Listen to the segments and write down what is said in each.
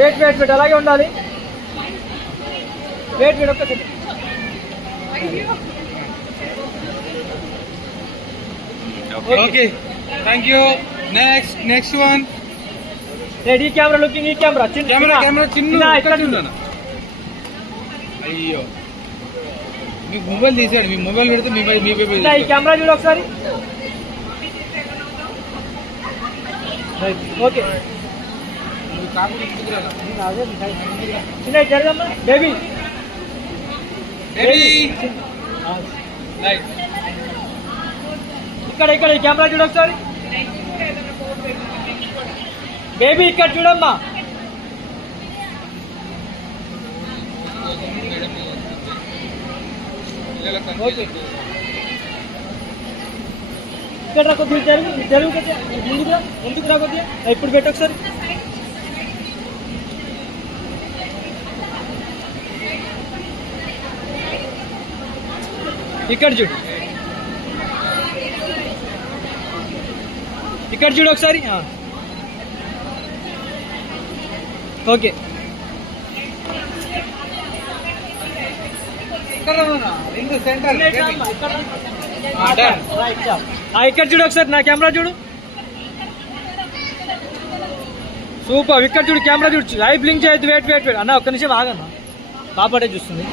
Wait wait wait అలాగే ఉండాలి. Wait wait ఒక్క second. Okay thank you. Next one. Ready camera looking. ఈ camera camera చిన్న ఇక్కడ చూడనా. అయ్యో మీ మొబైల్ తీసాడు. మీ మొబైల్ పెడితే మీ ఈ కెమెరా చూడు ఒకసారి. ఓకే చిన్న జరగమ్మా. బేబీ ఇక్కడ ఇక్కడ ఈ కెమెరా చూడు ఒకసారి. బేబీ ఇక్కడ చూడమ్మా. ఓకే ఇక్కడ రా కొద్దిగా జరుగు కొద్దిగా ముందుకు రా కొద్దిగా. ఇప్పుడు పెట్టు ఒకసారి. ఇక్కడ చూడు. ఇక్కడ చూడు ఒకసారి. ఓకే ఇక్కడ చూడు ఒకసారి. నా కెమెరా చూడు. సూపర్. ఇక్కడ చూడు కెమెరా చూడు. లైవ్ బ్లింక్ చేయొద్దు. వెయిట్ వెయిట్ వెయిట్ అన్న ఒక్క నిమిషం ఆగన్నా. పాపడే చూస్తుంది.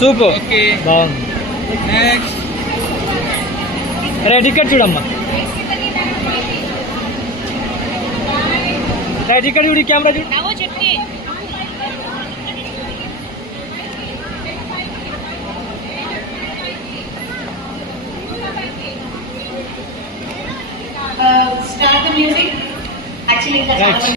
సూపర్ బాగుంది. రైట్ ఇక్కడ చూడమ్మా. రైట్ ఇక్కడ చూడు. కెమెరా చూడు. Start the music. Actually, that's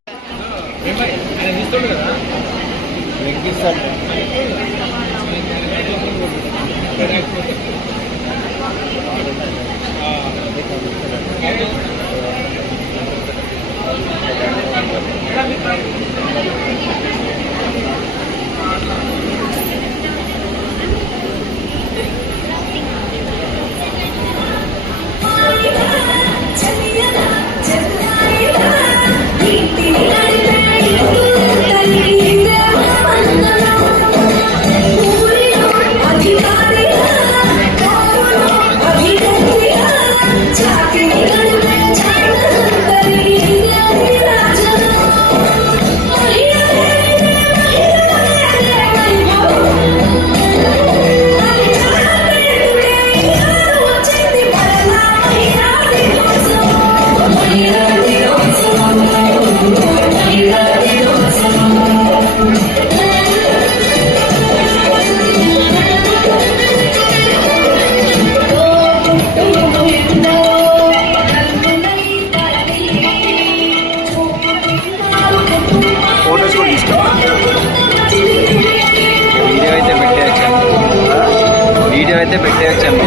video అయితే పెట్టేయచ్చాను.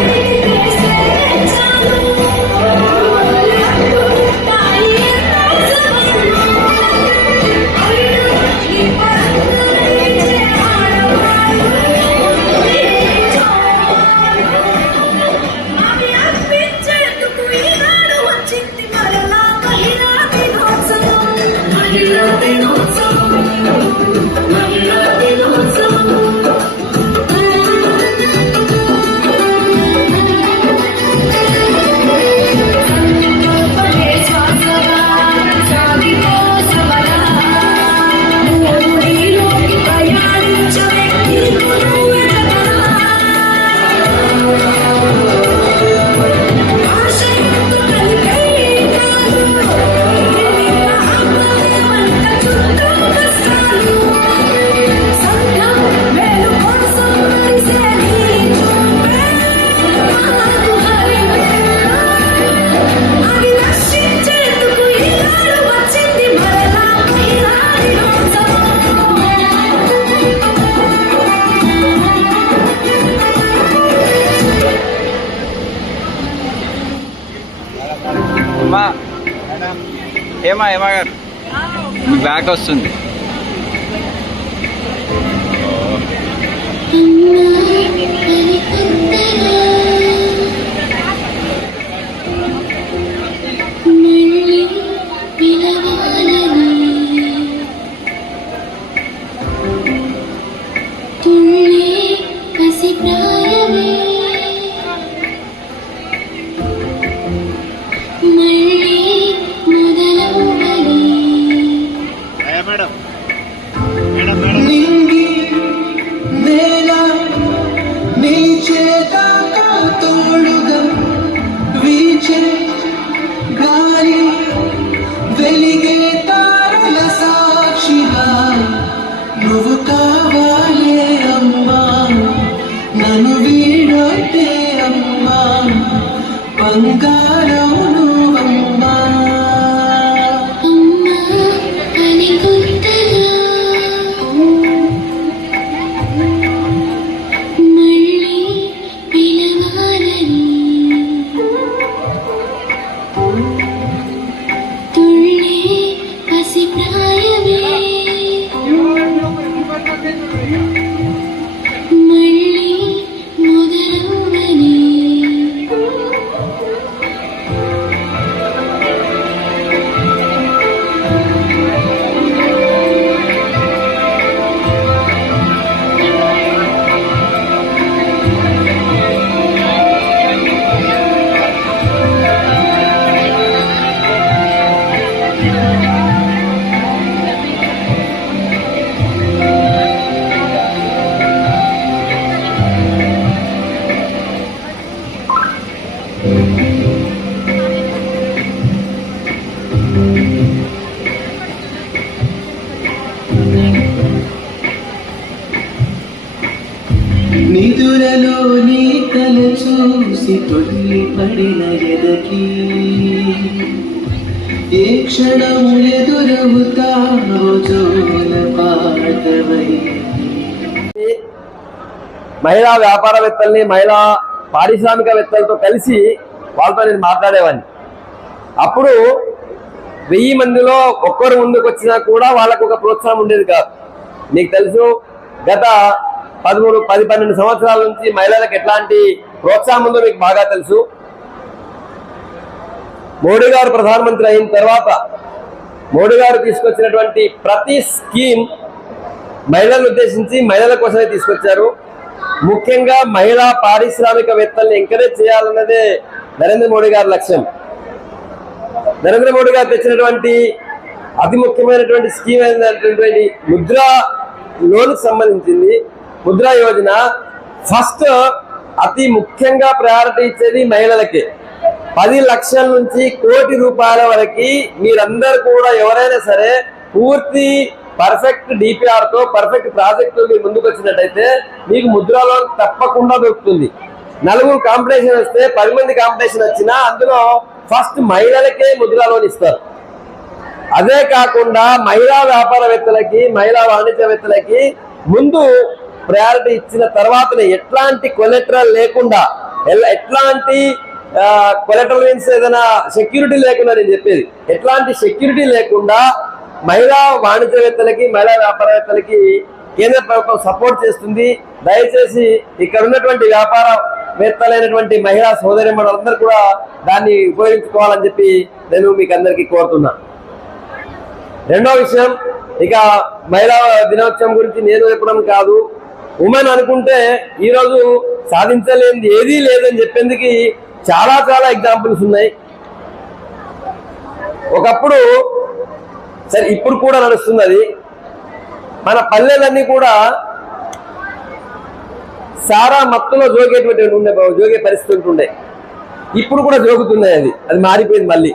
ఏమా గారు బ్యాక్ వస్తుంది. Mila బంగారం నువ్వమ్మా నిదురలో నీ కల చూసి తొల్లి పడిన ఎదకి ఏ క్షణం ఎదురవుతావో జోల పాటవై. మహిళా వ్యాపారవేత్తల్ని మహిళా పారిశ్రామికవేత్తలతో కలిసి వాళ్ళతో నేను మాట్లాడేవాడిని. అప్పుడు 1000 మందిలో ఒక్కరు ముందుకు వచ్చినా కూడా వాళ్ళకు ఒక ప్రోత్సాహం ఉండేది కాదు. మీకు తెలుసు, గత 13-12 సంవత్సరాల నుంచి మహిళలకు ఎట్లాంటి ప్రోత్సాహం ఉందో మీకు బాగా తెలుసు. మోడీ గారు ప్రధానమంత్రి అయిన తర్వాత మోడీ గారు తీసుకొచ్చినటువంటి ప్రతి స్కీమ్ మహిళలను ఉద్దేశించి మహిళల కోసమే తీసుకొచ్చారు. ముఖ్యంగా మహిళా పారిశ్రామికవేత్తల్ని ఎంకరేజ్ చేయాలన్నదే నరేంద్ర మోడీ గారి లక్ష్యం. నరేంద్ర మోడీ గారు తెచ్చినటువంటి అతి ముఖ్యమైనటువంటి స్కీమ్ అయినటువంటి ముద్రా లోన్ సంబంధించింది ముద్రా యోజన. ఫస్ట్ అతి ముఖ్యంగా ప్రయారిటీ ఇచ్చేది మహిళలకే. 10 లక్షల నుంచి 1 కోటి రూపాయల వరకు మీరందరూ కూడా ఎవరైనా సరే పూర్తి పర్ఫెక్ట్ డిపిఆర్ తో పర్ఫెక్ట్ ప్రాజెక్టు మీరు ముందుకు వచ్చినట్టయితే మీకు ముద్రా లోన్ తప్పకుండా దొరుకుతుంది. 4 కాంపిటీషన్ వస్తే 10 మంది కాంపిటీషన్ వచ్చినా అందులో ఫస్ట్ మహిళలకే ముద్రా లోన్ ఇస్తారు. అదే కాకుండా మహిళా వ్యాపారవేత్తలకి మహిళా వాణిజ్యవేత్తలకి ముందు ప్రయారిటీ ఇచ్చిన తర్వాతనే ఎట్లాంటి కొలెటరల్ లేకుండా, ఎట్లాంటి కొలెటరల్ మీన్స్ ఏదైనా సెక్యూరిటీ లేకుండా, నేను చెప్పేది ఎట్లాంటి సెక్యూరిటీ లేకుండా మహిళా వాణిజ్యవేత్తలకి మహిళా వ్యాపారవేత్తలకి కేంద్ర ప్రభుత్వం సపోర్ట్ చేస్తుంది. దయచేసి ఇక్కడ ఉన్నటువంటి వ్యాపారవేత్తలైనటువంటి మహిళా సోదరిమణులందరూ కూడా దాన్ని ఉపయోగించుకోవాలని చెప్పి నేను మీకు అందరికీ కోరుతున్నా. రెండో విషయం, ఇక మహిళా దినోత్సవం గురించి నేను చెప్పడం కాదు. ఉమెన్ అనుకుంటే ఈరోజు సాధించలేనిది ఏదీ లేదని చెప్పేందుకు చాలా చాలా ఎగ్జాంపుల్స్ ఉన్నాయి. ఒకప్పుడు సరే, ఇప్పుడు కూడా నడుస్తుంది అది. మన పల్లెలన్నీ కూడా సారా మత్తులో జోగే పరిస్థితి ఉంటుండే. ఇప్పుడు కూడా జోగుతున్నాయి. అది మారిపోయింది మళ్ళీ.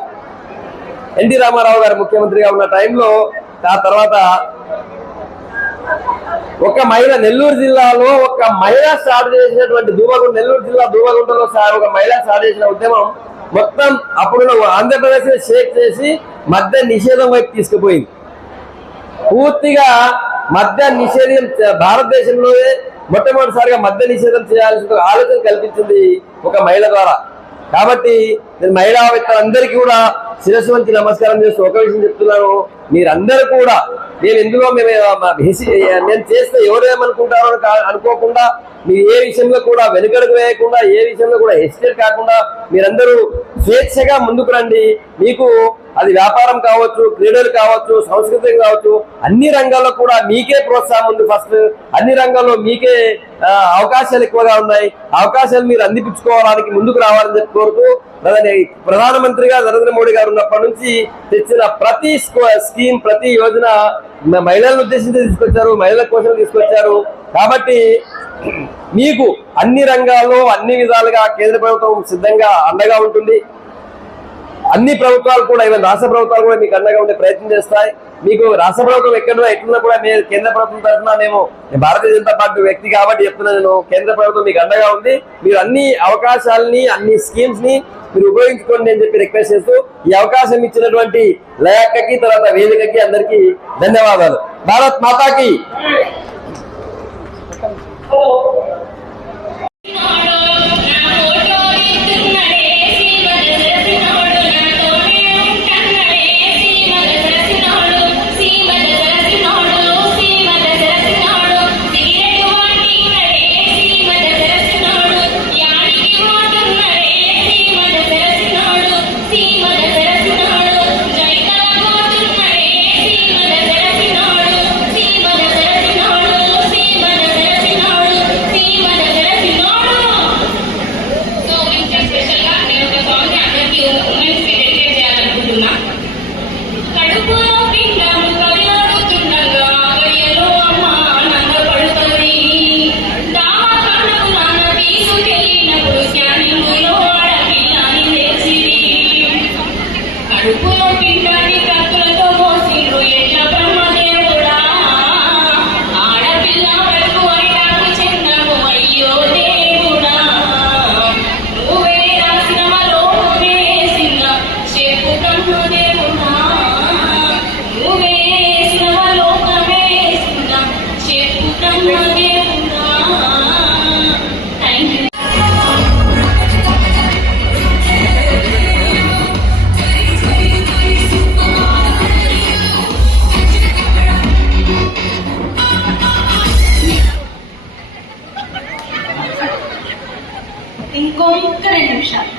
ఎన్టీ రామారావు గారు ముఖ్యమంత్రిగా ఉన్న టైంలో, ఆ తర్వాత ఒక మహిళ నెల్లూరు జిల్లాలో ఒక మహిళ స్టార్ట్ చేసినటువంటి నెల్లూరు జిల్లా దూవగుంటలో ఒక మహిళ స్టార్ట్ చేసిన ఉద్యమం మొత్తం అప్పుడు ఆంధ్రప్రదేశ్ షేక్ చేసి మద్య నిషేధం వైపు తీసుకుపోయింది. పూర్తిగా మద్య నిషేధం భారతదేశంలోనే మొట్టమొదటిసారిగా మద్య నిషేధం చేయాల్సిన ఆలోచన కల్పించింది ఒక మహిళ ద్వారా. కాబట్టి నేను మహిళావేత్తలందరికీ కూడా శిరస్సు వంచి నమస్కారం చేస్తూ ఒక విషయం చెప్తున్నాను. మీరందరూ కూడా నేను చేస్తే ఎవరేమనుకుంటారో అనుకోకుండా, మీరు ఏ విషయంలో కూడా వెనుకడుగు వేయకుండా, ఏ విషయంలో కూడా హెసిటేట్ కాకుండా మీరందరూ స్వేచ్ఛగా ముందుకు రండి. మీకు అది వ్యాపారం కావచ్చు, క్రీడలు కావచ్చు, సంస్కృతం కావచ్చు, అన్ని రంగాల్లో కూడా మీకే ప్రోత్సాహం ఉంది. ఫస్ట్ అన్ని రంగాల్లో మీకే అవకాశాలు ఎక్కువగా ఉన్నాయి. అవకాశాలు మీరు అందిపించుకోవడానికి ముందుకు రావాలని చెప్పి కోరుతూ, ప్రధానమంత్రిగా నరేంద్ర మోడీ గారు ఉన్నప్పటి నుంచి తెచ్చిన ప్రతి స్కీమ్, ప్రతి యోజన మహిళలను ఉద్దేశించి తీసుకొచ్చారు, మహిళల కోసం తీసుకొచ్చారు. కాబట్టి మీకు అన్ని రంగాల్లో అన్ని విధాలుగా కేంద్ర ప్రభుత్వం సిద్ధంగా అండగా ఉంటుంది. అన్ని ప్రభుత్వాలు కూడా ఈవెన్ రాష్ట్ర ప్రభుత్వాలు కూడా మీకు అండగా ఉండే ప్రయత్నం చేస్తాయి. మీకు రాష్ట్ర ప్రభుత్వం ఎట్లున్నా కూడా మేము కేంద్ర ప్రభుత్వం తరఫున మేము భారతీయ జనతా పార్టీ వ్యక్తి కాబట్టి చెప్తున్నా, నేను కేంద్ర ప్రభుత్వం మీకు అండగా ఉంది. మీరు అన్ని అవకాశాలని అన్ని స్కీమ్స్ ని మీరు ఉపయోగించుకోండి అని చెప్పి రిక్వెస్ట్ చేస్తూ ఈ అవకాశం ఇచ్చినటువంటి లయక్కకి తర్వాత వేదికకి అందరికీ ధన్యవాదాలు. భారత్ మాతాకి. ఇంకొక 2 నిమిషాలు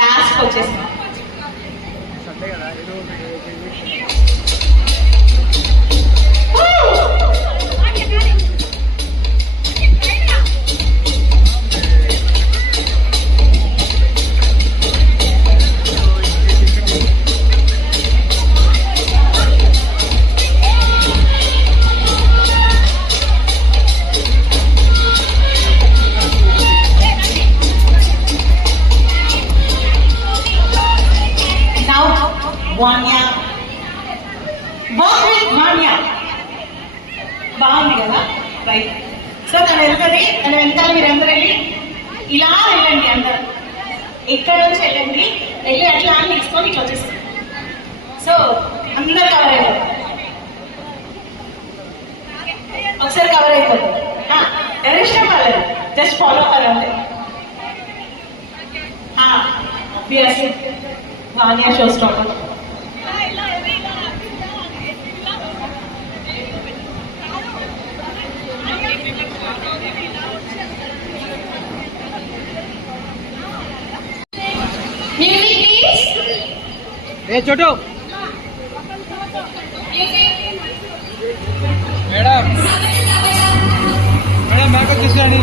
లాస్ట్ వచ్చేస్తాం. వాణ్య బాగుంది కదా, రైట్. సో తను వెళ్తుంది, తను వెళ్తారు, మీరు అందరూ వెళ్ళి ఇలా వెళ్ళండి, అందరూ ఇక్కడ నుంచి వెళ్ళండి, వెళ్ళి అట్లా అని తీసుకొని ఇట్లా వచ్చేస్తుంది. సో అందరు కవర్ అయిపోతుంది, ఒకసారి కవర్ అయిపోతుంది. ఎవరి ఇష్టం వాళ్ళది, జస్ట్ ఫాలో అవ్వాలంటే. వాణ్య షో స్టాప్. ఏ చోటు మేడం మేకప్ తీసుకురండి.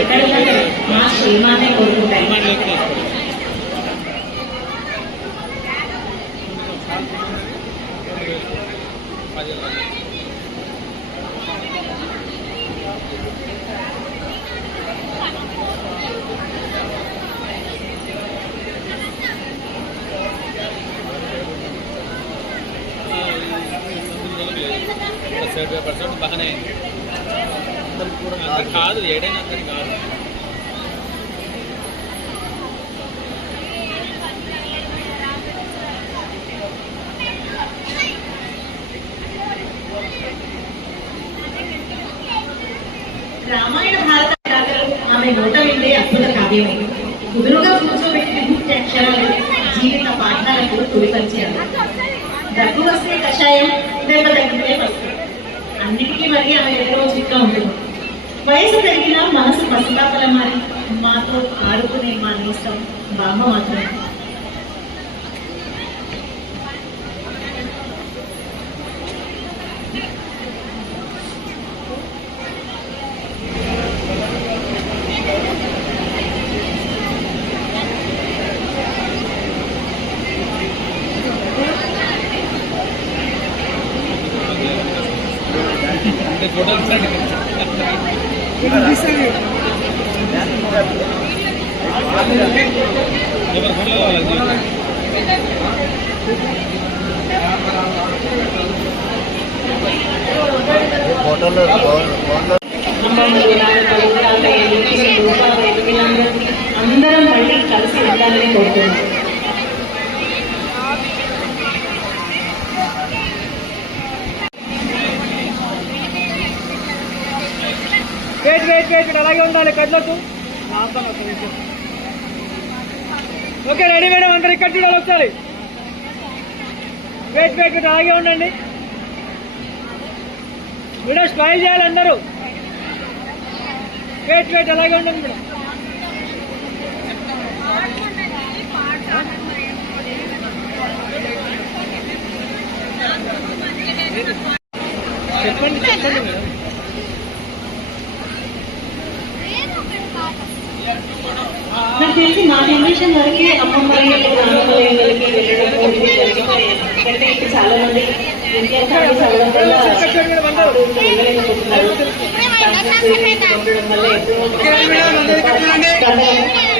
ఎక్కడికైనా మా శ్రీమానే కోరుకుంటాయి. బాగానే కాదు ఏడైనా అతని కాదు. రామాయణ భారత గాథలు ఆమె నోట వింటే అద్భుత కావ్యమే. కుదురుగా కూర్చోబెట్టిన ముఖ్య అక్షరాలు జీవిత పాఠాలకు కుడిపరిచారు. దగ్గు వస్తే కషాయం, దెబ్బ తగ్గితే వస్తుంది. అన్నిటికీ మరి ఆమె ఎక్కడో చిక్కా ఉంటుంది. వయసు పెరిగినా మనసు పసిపాపల మారి మాతో ఆడుకునే మా నేస్తం బామ్మ మాత్రమే. అందరం మళ్ళీ కలిసి ఉండాలని కోరుతున్నాం. వెయిట్ అలాగే ఉండాలి కట్లకు. ఓకే రెడీ మేడం, అందరు ఇక్కడ చూడాలి ఒకసారి. వెయిట్ అలాగే ఉండండి. వీడియో స్మైల్ చేయాలి అందరూ. వెయిట్ అలాగే ఉండండి మేడం. చెప్పండి మేడం. నాకు తెలిసి నా జనరేషన్ వరకే అమ్మమ్మ నాన్నమ్మలకి వెళ్ళడం ఎందుకంటే ఇప్పుడు చాలా మంది విద్యార్థులు చదవడం వల్ల వెళ్ళలేకపోతున్నారు. పంపడం వల్ల ఎప్పుడు